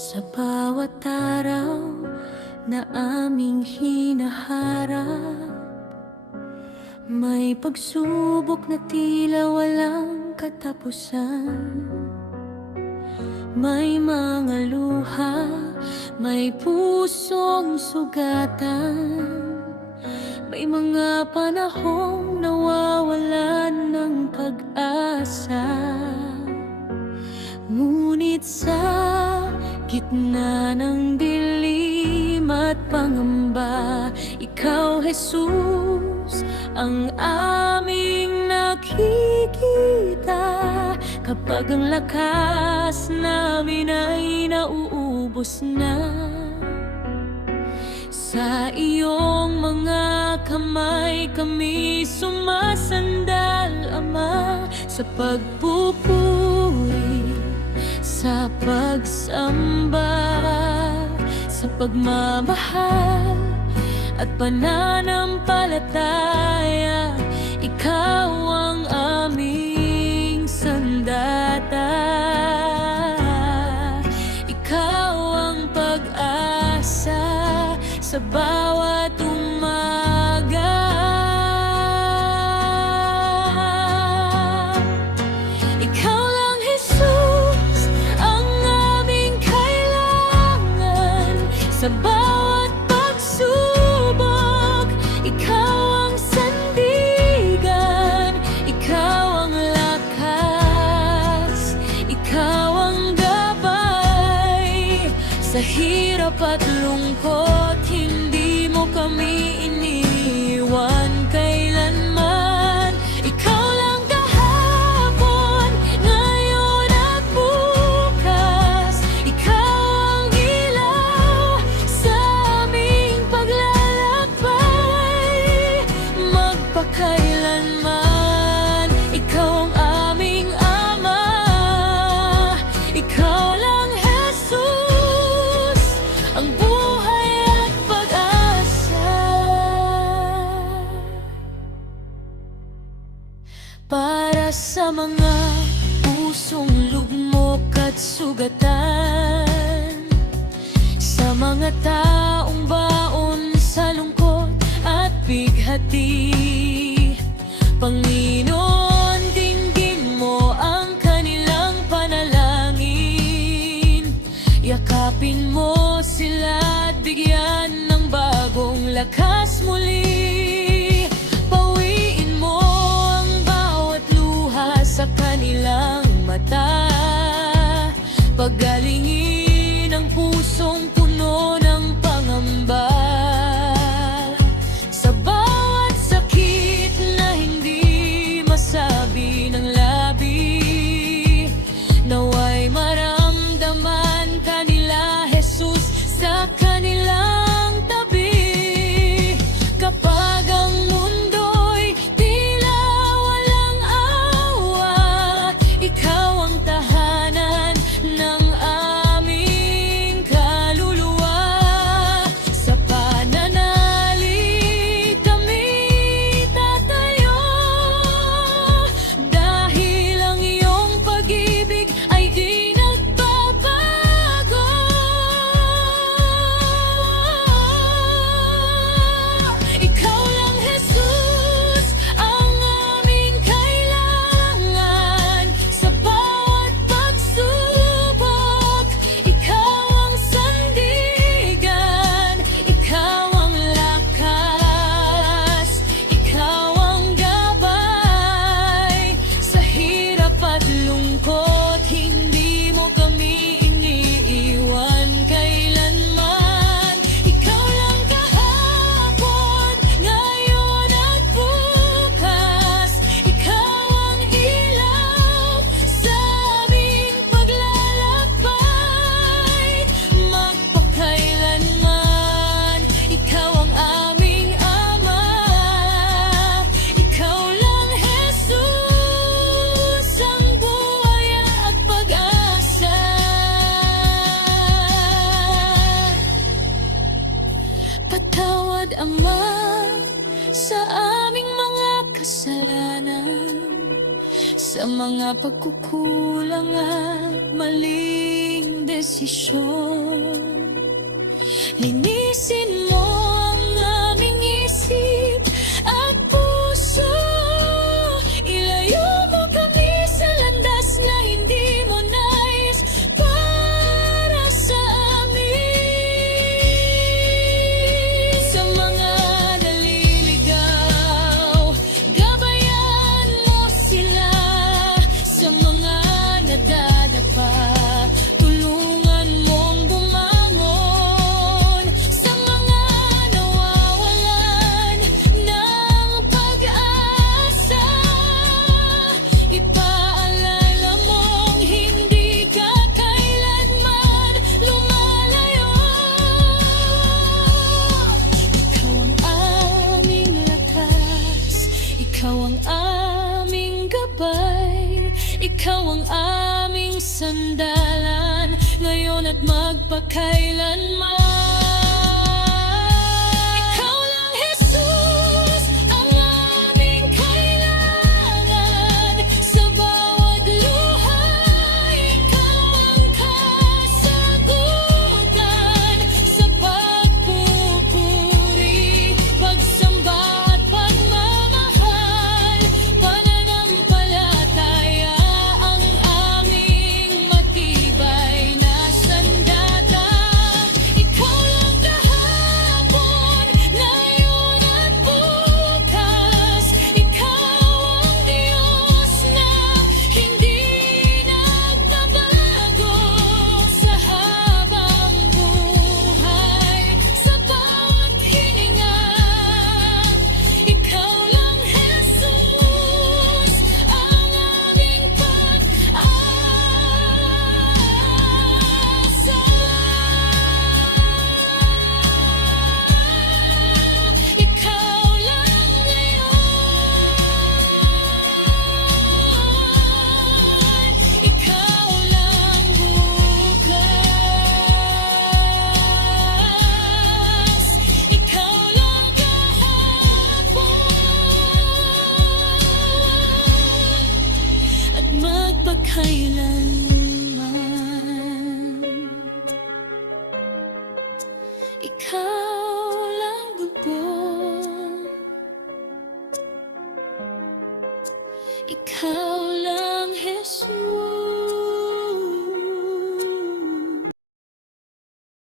Sa bawat araw na aming hinaharap, may pagsubok na tila walang katapusan. May mga luha, may pusong sugatan, may mga panahong nawawalan ng pag-asa. Ngunit sa gitna ng dilim at pangamba, Ikaw, Jesus, ang aming nakikita. Kapag ang lakas namin ay nauubos na, sa iyong mga kamay kami sumasandal, Ama, sa pagpupuri, sa pagsamba, sa pagmamahal at pananampalataya. Ikaw ang aming sandata, ikaw ang pag-asa sa bawat umaga. Ikaw lang, Jesus, ang aming kailangan sa bawat pagsubok. Ikaw ang sandigan, ikaw ang lakas, ikaw ang gabay sa hirap at lungkot. Hindi mo kami iniwan kailanman. Ikaw lang kahapon, ngayon at bukas. Ikaw ang ilaw sa aming paglalakbay, magpakailanman. Ikaw ang aming Ama, ikaw lang, Jesus, ang buhay at pag-asa. Para sa mga pusong lugmok at sugatan, sa mga taong baon sa lungkot at bighati, Panginoon, dinggin mo ang kanilang panalangin. Yakapin mo sila at bigyan ng bagong lakas muli. Pawiin mo ang bawat luha sa kanilang mata. Pagalingin ang pusong puno ng pangamba. Sa bawat sakit na hindi masabi ng labi, naway maramdaman kanila, Jesus, sa kanilang tabi. Kapag ang mundo'y tila walang awa, ikaw ang tahanan ng aming kaluluwa. Sa pananalig kami tatayo, dahil ang iyong pag-ibig ay di nagbabago. Ikaw lang, Jesus, ang aming kailangan sa bawat pagsubok. Ikaw ang sandigan, ikaw ang lakas, ikaw ang gabay sa hirap at lungkot. Hindi mo kami iniiwan kailanman. Ikaw lang kahapon, ngayon at bukas. Ikaw ang ilaw sa aming paglalakbay, magpakailanman. Ikaw ang aming Ama, ikaw lang, Jesus, ang buhay at pag-asa. Patawad, Ama, sa aming mga kasalanan, sa sa mga pagkukulang at maling desisyon. Linisin mo ang aming isip at puso. Ilayo mo kami sa landas na hindi mo nais para sa amin. Sa mga naliligaw, gabayan mo sila. Sa mga nadadapa, tulungan mong bumangon. Sa mga nawawalan ng pag-asa, ipaalala mong hindi ka kailanman lumalayo. Ikaw ang aming lakas, ikaw ang aming gabay, ikaw ang aming sandalan, ngayon at magpakailanman. Ikaw lang, Jesus, ang aming kailangan. Sa bawat luha, ikaw ang kasagutan. Sa pagpupuri, pagsamba at pagmamahal, pananampalataya ang aming matibay na sandata. Ikaw lang kahapon, ngayon at bukas. Ikaw ang Diyos na hindi nagbabago. Sa habang buhay, sa bawat hininga, ikaw lang, Jesus, ang aming pag-asa. Ikaw lang ngayon, ikaw lang bukas, ikaw lang kahapon at magpakailanman. Ikaw lang bubong, ikaw